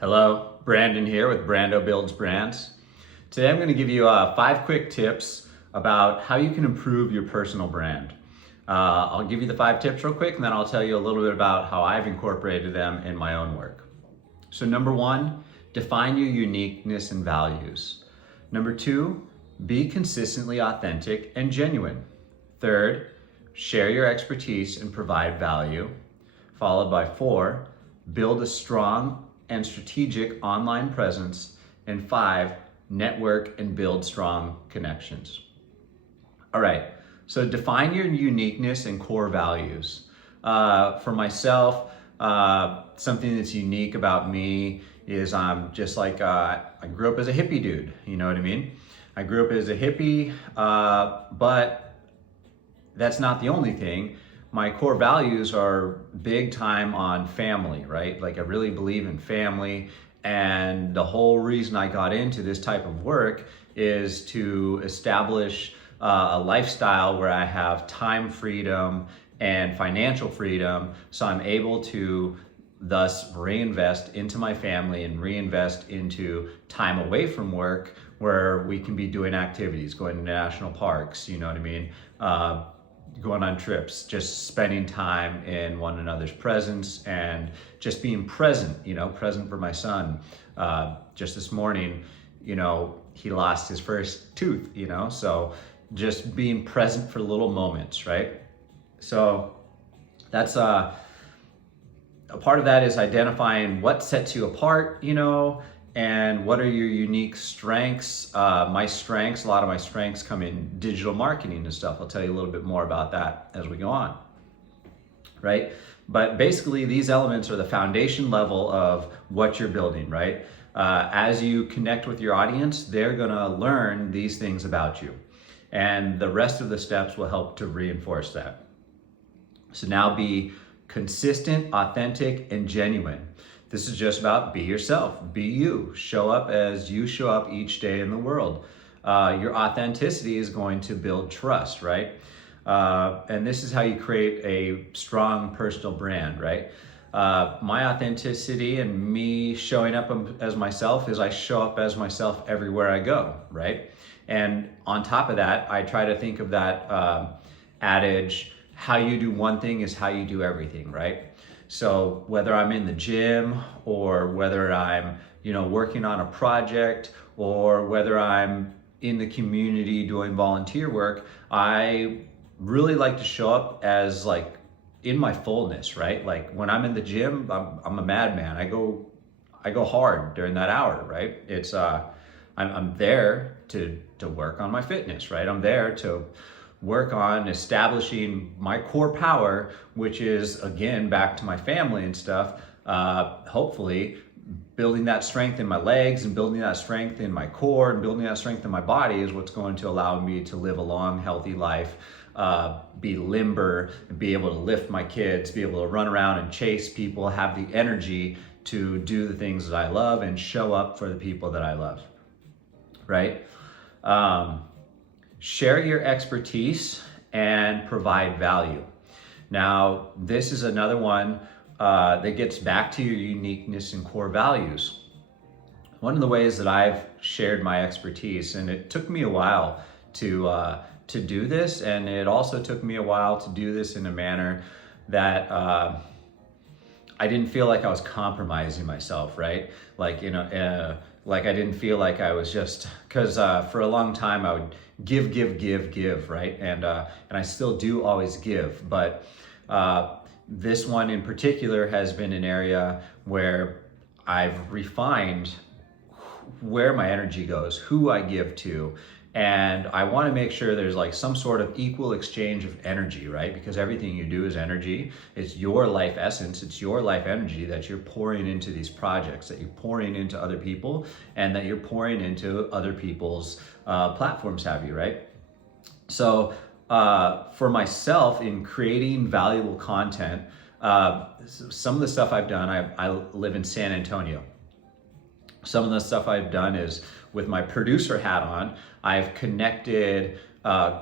Hello, Brandon here with Brando Builds Brands. Today I'm going to give you 5 quick tips about how you can improve your personal brand. I'll give you the 5 tips real quick and then I'll tell you a little bit about how I've incorporated them in my own work. So number 1, define your uniqueness and values. Number 2, be consistently authentic and genuine. Third, share your expertise and provide value. Followed by 4, build a strong and strategic online presence, and 5, network and build strong connections. All right, so define your uniqueness and core values. For myself, something that's unique about me is I'm just like, I grew up as a hippie dude, you know what I mean? I grew up as a hippie, but that's not the only thing. My core values are big time on family, right? Like I really believe in family, and the whole reason I got into this type of work is to establish a lifestyle where I have time freedom and financial freedom, so I'm able to thus reinvest into my family and reinvest into time away from work where we can be doing activities, going to national parks, you know what I mean? Going on trips, just spending time in one another's presence and just being present, present for my son. Just this morning, he lost his first tooth, so just being present for little moments, right? So that's a part of that is identifying what sets you apart, and what are your unique strengths. My strengths, a lot of my strengths come in digital marketing and stuff. I'll tell you a little bit more about that as we go on, right? But basically these elements are the foundation level of what you're building, right? As you connect with your audience, they're gonna learn these things about you. And the rest of the steps will help to reinforce that. So now be consistent, authentic, and genuine. This is just about be yourself, be you, show up as you show up each day in the world. Your authenticity is going to build trust, right? And this is how you create a strong personal brand, right? My authenticity and me showing up as myself is I show up as myself everywhere I go, right? And on top of that, I try to think of that adage, how you do one thing is how you do everything, right? So whether I'm in the gym or whether I'm, working on a project or whether I'm in the community doing volunteer work, I really like to show up as like in my fullness, right? Like when I'm in the gym, I'm a madman. I go hard during that hour, right? It's I'm there to work on my fitness, right? I'm there to work on establishing my core power, which is, again, back to my family and stuff, hopefully building that strength in my legs and building that strength in my core and building that strength in my body is what's going to allow me to live a long, healthy life, be limber, and be able to lift my kids, be able to run around and chase people, have the energy to do the things that I love and show up for the people that I love, right? Share your expertise and provide value. Now, this is another one that gets back to your uniqueness and core values. One of the ways that I've shared my expertise, and it took me a while to do this, and it also took me a while to do this in a manner that I didn't feel like I was compromising myself, right? Like, like I didn't feel like I was just, because for a long time I would give, right? And I still do always give, but this one in particular has been an area where I've refined where my energy goes, who I give to, and I want to make sure there's like some sort of equal exchange of energy, right? Because everything you do is energy. It's your life essence, it's your life energy that you're pouring into these projects, that you're pouring into other people, and that you're pouring into other people's platforms, right? So for myself, in creating valuable content, some of the stuff I've done, I live in San Antonio. Some of the stuff I've done is with my producer hat on, I've connected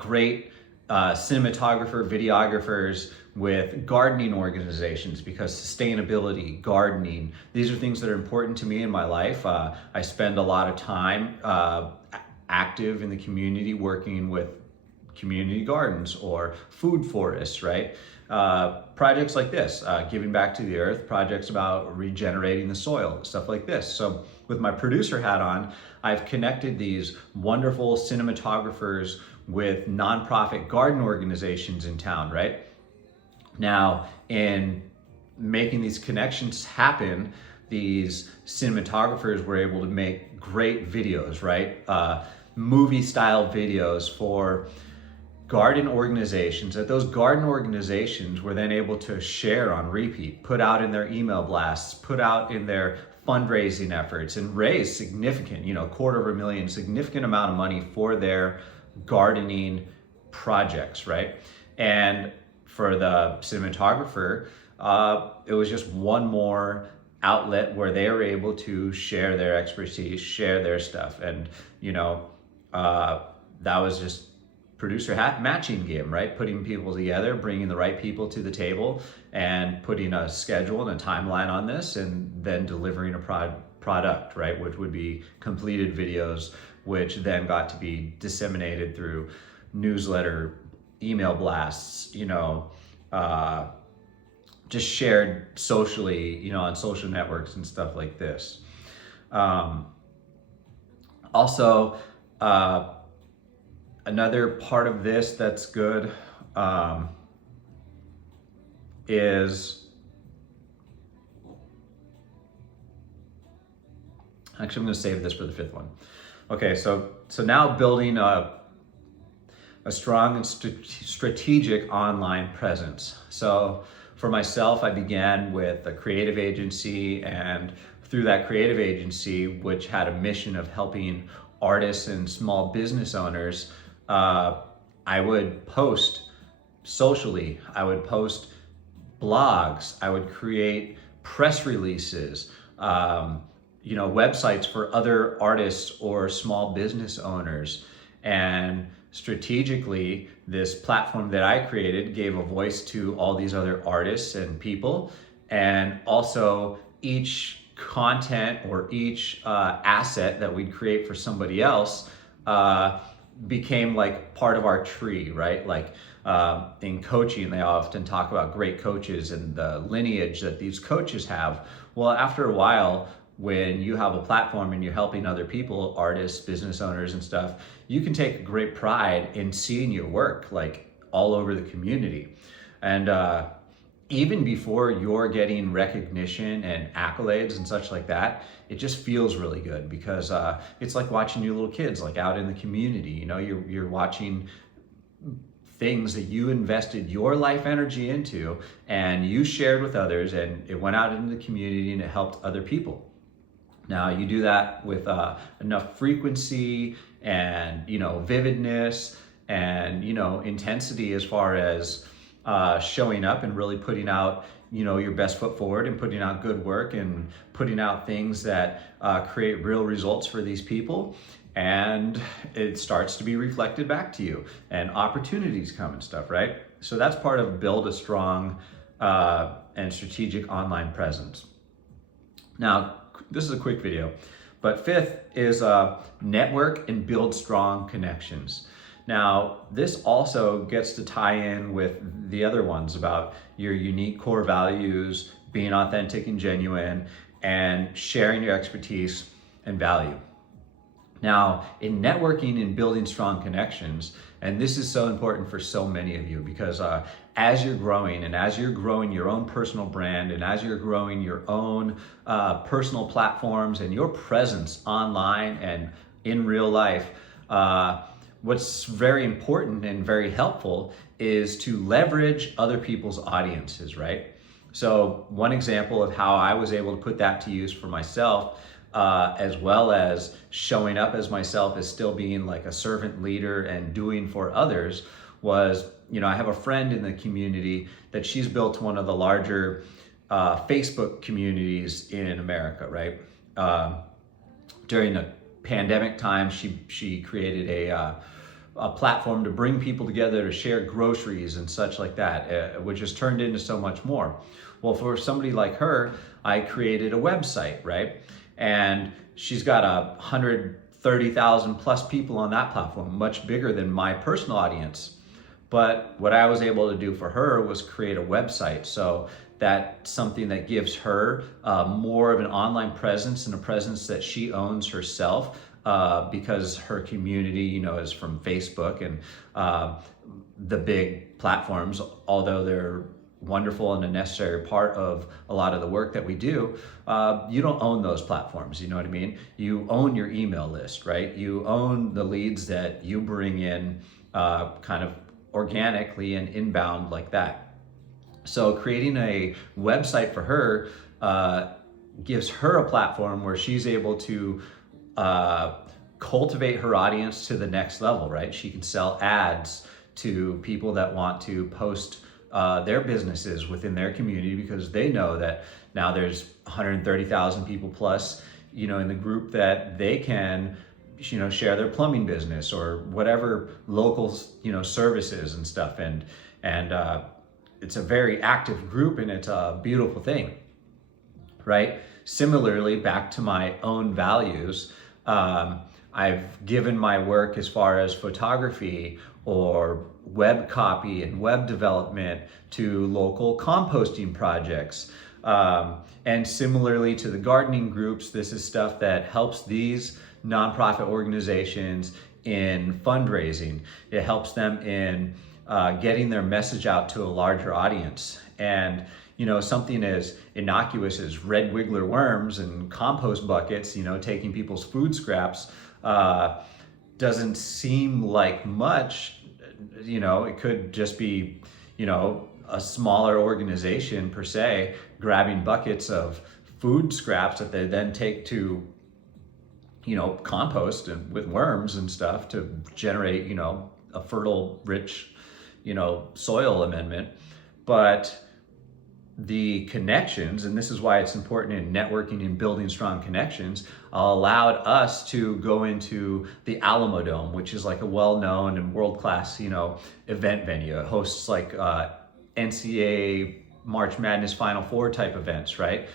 great cinematographer, videographers with gardening organizations, because sustainability, gardening, these are things that are important to me in my life. I spend a lot of time active in the community working with community gardens or food forests, right? Projects like this, giving back to the earth, projects about regenerating the soil, stuff like this. So with my producer hat on, I've connected these wonderful cinematographers with nonprofit garden organizations in town, right? Now, in making these connections happen, these cinematographers were able to make great videos, right? Movie style videos for garden organizations that those garden organizations were then able to share on repeat, put out in their email blasts, put out in their fundraising efforts, and raise significant, $250,000, significant amount of money for their gardening projects, right? And for the cinematographer, it was just one more outlet where they were able to share their expertise, share their stuff. And, that was just producer hat matching game, right? Putting people together, bringing the right people to the table, and putting a schedule and a timeline on this, and then delivering a product, right? Which would be completed videos, which then got to be disseminated through newsletter, email blasts, just shared socially, on social networks and stuff like this. Also, another part of this that's good is, actually I'm going to save this for the fifth one. Okay, so now building a strong and strategic online presence. So for myself, I began with a creative agency, and through that creative agency, which had a mission of helping artists and small business owners, I would post socially, I would post blogs, I would create press releases, websites for other artists or small business owners. And strategically, this platform that I created gave a voice to all these other artists and people. And also each content or each asset that we'd create for somebody else became like part of our tree, right? Like in coaching, they often talk about great coaches and the lineage that these coaches have. Well, after a while, when you have a platform and you're helping other people, artists, business owners and stuff, you can take great pride in seeing your work like all over the community. And even before you're getting recognition and accolades and such like that, it just feels really good, because it's like watching your little kids like out in the community. You're watching things that you invested your life energy into, and you shared with others, and it went out into the community and it helped other people. Now you do that with enough frequency and vividness and intensity as far as showing up and really putting out your best foot forward and putting out good work and putting out things that create real results for these people, and it starts to be reflected back to you and opportunities come and stuff, right? So that's part of build a strong and strategic online presence. Now, this is a quick video, but fifth is network and build strong connections. Now, this also gets to tie in with the other ones about your unique core values, being authentic and genuine, and sharing your expertise and value. Now, in networking and building strong connections, and this is so important for so many of you, because as you're growing and as you're growing your own personal brand and as you're growing your own personal platforms and your presence online and in real life, what's very important and very helpful is to leverage other people's audiences, right? So one example of how I was able to put that to use for myself, as well as showing up as myself as still being like a servant leader and doing for others, was, I have a friend in the community that she's built one of the larger Facebook communities in America, right? During the pandemic time, she created a platform to bring people together to share groceries and such like that, which has turned into so much more. Well, for somebody like her, I created a website, right? And she's got 130,000 plus people on that platform, much bigger than my personal audience. But what I was able to do for her was create a website. So that's something that gives her more of an online presence and a presence that she owns herself, because her community, is from Facebook and the big platforms, although they're wonderful and a necessary part of a lot of the work that we do. You don't own those platforms, you know what I mean? You own your email list, right? You own the leads that you bring in kind of organically and inbound like that. So creating a website for her gives her a platform where she's able to cultivate her audience to the next level, right? She can sell ads to people that want to post their businesses within their community, because they know that now there's 130,000 people plus, in the group that they can, share their plumbing business or whatever local, services and stuff. And it's a very active group, and it's a beautiful thing, right? Similarly, back to my own values, I've given my work as far as photography or web copy and web development to local composting projects. And similarly to the gardening groups, this is stuff that helps these nonprofit organizations in fundraising. It helps them in getting their message out to a larger audience. And something as innocuous as red wiggler worms and compost buckets, taking people's food scraps, doesn't seem like much. It could just be, a smaller organization per se, grabbing buckets of food scraps that they then take to, compost and with worms and stuff to generate, a fertile, rich, soil amendment. But the connections, and this is why it's important in networking and building strong connections, allowed us to go into the Alamo Dome, which is like a well-known and world-class, event venue. It hosts like NCAA March Madness Final Four type events, right?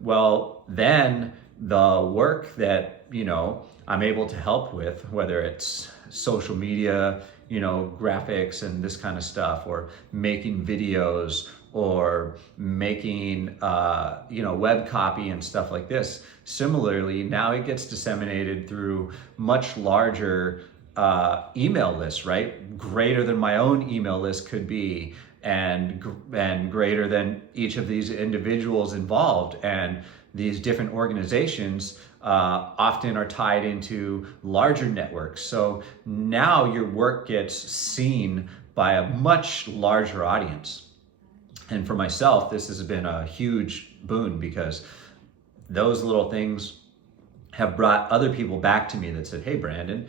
Well, then the work that, I'm able to help with, whether it's social media, graphics and this kind of stuff, or making videos, or making, web copy and stuff like this. Similarly, now it gets disseminated through much larger email lists, right? Greater than my own email list could be, and greater than each of these individuals involved. And these different organizations often are tied into larger networks. So now your work gets seen by a much larger audience. And for myself, this has been a huge boon, because those little things have brought other people back to me that said, hey, Brandon,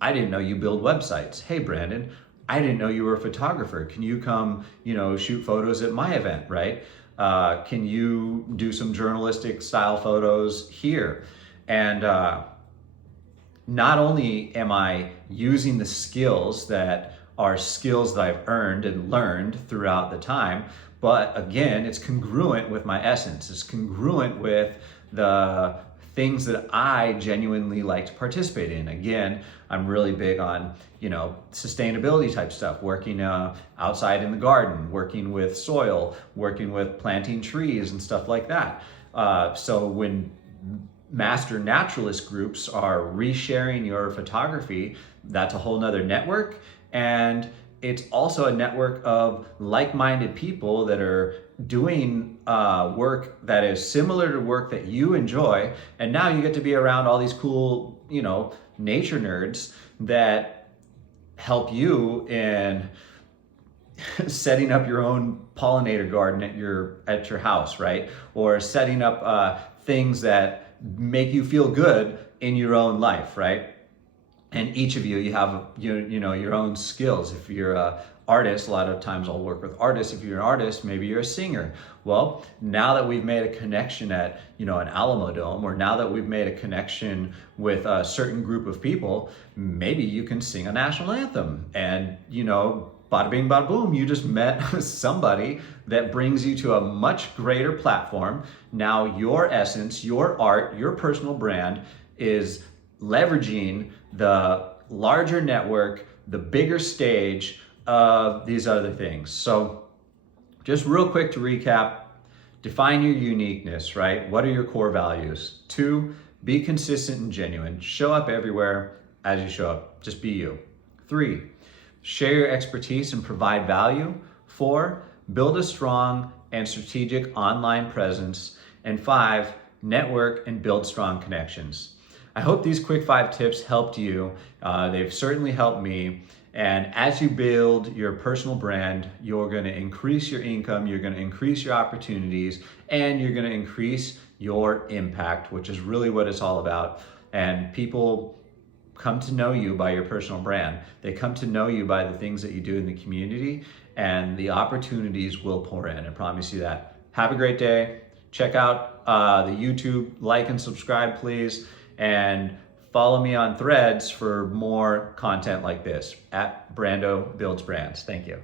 I didn't know you build websites. Hey, Brandon, I didn't know you were a photographer. Can you come, shoot photos at my event, right? Can you do some journalistic style photos here? And not only am I using the skills that are skills that I've earned and learned throughout the time, but again, it's congruent with my essence. It's congruent with the things that I genuinely like to participate in. Again, I'm really big on, sustainability type stuff, working outside in the garden, working with soil, working with planting trees and stuff like that. So when master naturalist groups are resharing your photography, that's a whole nother network. And it's also a network of like-minded people that are doing work that is similar to work that you enjoy. And now you get to be around all these cool, nature nerds that help you in setting up your own pollinator garden at your house, right? Or setting up things that make you feel good in your own life, right? And each of you have your own skills. If you're a artist, a lot of times I'll work with artists. If you're an artist, maybe you're a singer. Well, now that we've made a connection at an Alamo Dome, or now that we've made a connection with a certain group of people, maybe you can sing a national anthem. And bada bing, bada boom, you just met somebody that brings you to a much greater platform. Now your essence, your art, your personal brand is leveraging the larger network, the bigger stage of these other things. So just real quick to recap, define your uniqueness, right? What are your core values? 2, be consistent and genuine. Show up everywhere as you show up. Just be you. 3, share your expertise and provide value. 4, build a strong and strategic online presence. And 5, network and build strong connections. I hope these quick 5 tips helped you. They've certainly helped me. And as you build your personal brand, you're going to increase your income, you're going to increase your opportunities, and you're going to increase your impact, which is really what it's all about. And people come to know you by your personal brand. They come to know you by the things that you do in the community, and the opportunities will pour in. I promise you that. Have a great day. Check out the YouTube, like and subscribe, please. And follow me on Threads for more content like this at Brando Builds Brands. Thank you.